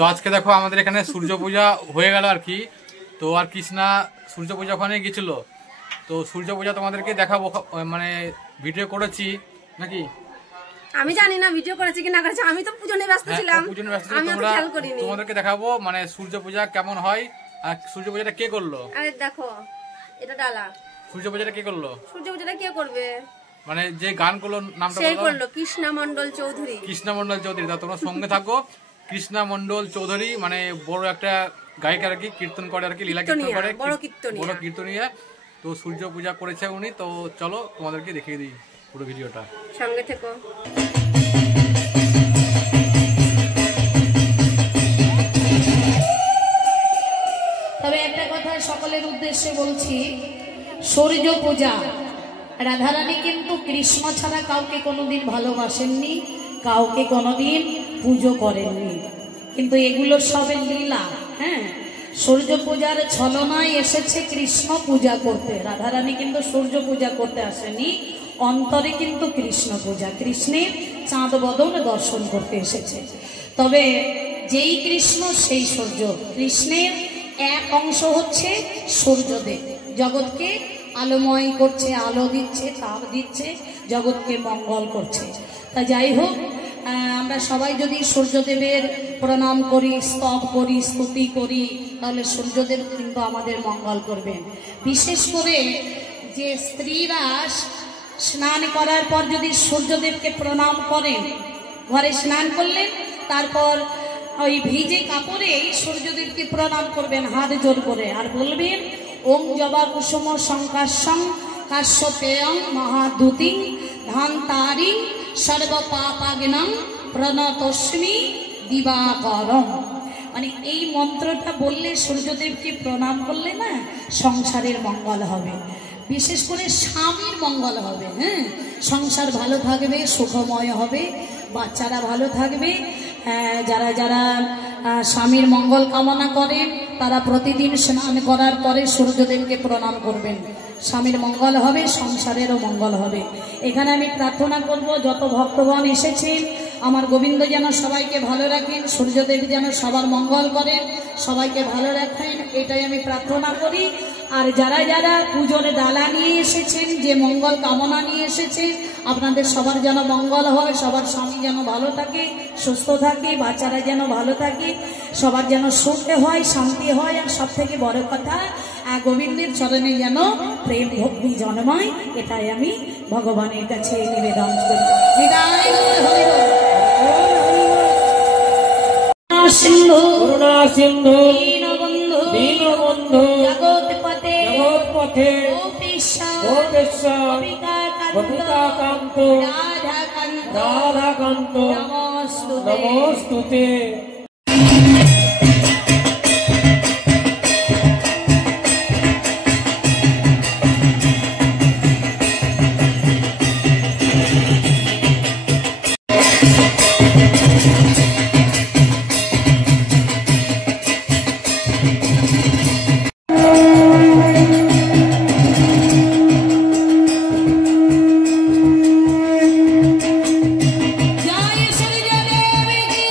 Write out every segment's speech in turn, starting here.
তো আজকে দেখো আমাদের এখানে সূর্য পূজা হয়ে গেল আর কি। তো আর কৃষ্ণা সূর্য পূজা ওখানে গেছিল। তো সূর্য পূজা তোমাদেরকে দেখাবো, মানে ভিডিও করেছি নাকি আমি জানি না ভিডিও করেছি কি না করেছি, আমি তো পুজো নিয়ে ব্যস্ত ছিলাম। আমি তো খেয়াল করিনি। তোমাদেরকে দেখাবো মানে সূর্য পূজা কেমন হয় আর সূর্য পূজাটা কে করলো। আরে দেখো এটা ডালা। সূর্য পূজাটা কে করলো? সূর্য পূজাটা কে করবে মানে যে গান করলো নামটা সেই করলো কৃষ্ণা মণ্ডল চৌধুরী। কৃষ্ণা মণ্ডল চৌধুরী। তা তোমরা সঙ্গে থাকো। কৃষ্ণা মণ্ডল চৌধুরী মানে বড় একটা গায়ক আর কি, কীর্তন করে আর কি, লীলা কীর্তন করে, বড় কীর্তনিয়া। তো সূর্য পূজা করেছে উনি। তো চলো তোমাদেরকে দেখিয়ে দিই পুরো ভিডিওটা, সঙ্গে থেকো। তবে একটা কথা সকলের উদ্দেশ্যে বলছি, সূর্য পূজা রাধারানী কিন্তু কৃষ্ণ ছাড়া কাউকে কোনোদিন ভালোবাসেননি, কাউকে কোনোদিন পুজো করেননি, কিন্তু এগুলো সবের লীলা। হ্যাঁ, সূর্য পূজার ছলনায় এসেছে কৃষ্ণ পূজা করতে, রাধারানী কিন্তু সূর্য পূজা করতে আসেনি, অন্তরে কিন্তু কৃষ্ণ পূজা, কৃষ্ণের চাঁদ বদন দর্শন করতে এসেছে। তবে যেই কৃষ্ণ সেই সূর্য, কৃষ্ণের এক অংশ হচ্ছে সূর্যদেব, জগৎকে আলোময় করছে, আলো দিচ্ছে, তাপ দিচ্ছে, জগৎকে মঙ্গল করছে। তা যাই হোক, আমরা সবাই যদি সূর্যদেবের প্রণাম করি, স্তব করি, স্তুতি করি, তাহলে সূর্যদেব কিন্তু আমাদের মঙ্গল করবেন। বিশেষ করে যে স্ত্রীরা স্নান করার পর যদি সূর্যদেবকে প্রণাম করেন, ঘরে স্নান করলেন, তারপর ওই ভিজে কাপড়ে সূর্যদেবকে প্রণাম করবেন হাত জোর করে, আর বলবেন ওম জবা কুসুম সংকাশং কাশ্যপেয়ং মহাদূতিং ধান্তারিং সর্ব পাপাগ্নং প্রণতস্মি দিবাকরং। মানে এই মন্ত্রটা বললে, সূর্যদেবকে প্রণাম করলে না সংসারের মঙ্গল হবে, বিশেষ করে স্বামীর মঙ্গল হবে। হ্যাঁ, সংসার ভালো থাকবে, সুখময় হবে, বাচ্চারা ভালো থাকবে। যারা যারা স্বামীর মঙ্গল কামনা করেন তারা প্রতিদিন স্নান করার পরে সূর্যদেবকে প্রণাম করবেন, স্বামীর মঙ্গল হবে, সংসারেরও মঙ্গল হবে। এখানে আমি প্রার্থনা করব, যত ভক্তগণ এসেছেন আমার গোবিন্দ যেন সবাইকে ভালো রাখেন, সূর্যদেব যেন সবার মঙ্গল করেন, সবাইকে ভালো রাখেন, এটাই আমি প্রার্থনা করি। আর যারা যারা পুজোর ডালা নিয়ে এসেছেন, যে মঙ্গল কামনা নিয়ে এসেছেন, আপনাদের সবার যেন মঙ্গল হয়, সবার স্বামী যেন ভালো থাকে, সুস্থ থাকে, বাচ্চারা যেন ভালো থাকে, সবার যেন সুখ হয়, শান্তি হয়, আর সব থেকে বড় কথা গোবিন্দের চরণে যেন প্রেম ভক্তি জন্মায়, এটাই আমি ভগবানের কাছে নিবেদন করি। করুণা সিন্ধু দীনবন্ধু জগৎপথে গোপিকাকান্ত রাধাকান্ত নমস্তুতে। জয় সূর্যদেব কি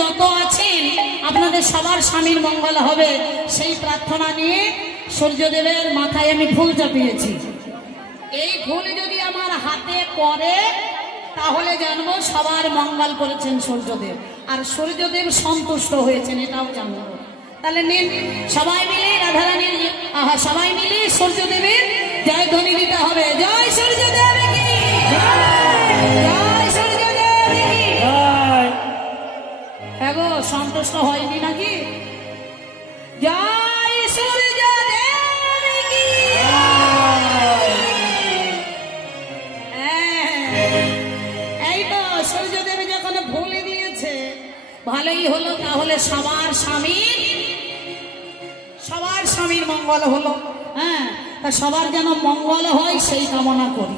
যত আছেন আপনাদের সবার স্বামীর মঙ্গল হবে সেই প্রার্থনা নিয়ে সূর্যদেবের মাথায় আমি ফুল চাপিয়েছি। এই ফুল যদি আমার হাতে পড়ে তাহলে জানবো সবার মঙ্গল করেছেন সূর্যদেব, আর সূর্যদেব সন্তুষ্ট হয়েছেন এটাও জানবো। তাহলে নিন সবাই মিলে রাধারানীর সবাই মিলে সূর্যদেবের জয় ধ্বনি দিতে হবে। জয় সূর্যদেব কি জয় সূর্যদেব কি জয়। হ্যাঁ গো, সন্তুষ্ট হয়নি নাকি? জয় সূর্যদেব কি। এই তো সূর্যদেব যখন ভুলে দিয়েছে ভালোই হলো, তাহলে সবার স্বামীর মঙ্গল হলো। হ্যাঁ, তা সবার যেন মঙ্গল হয় সেই কামনা করি।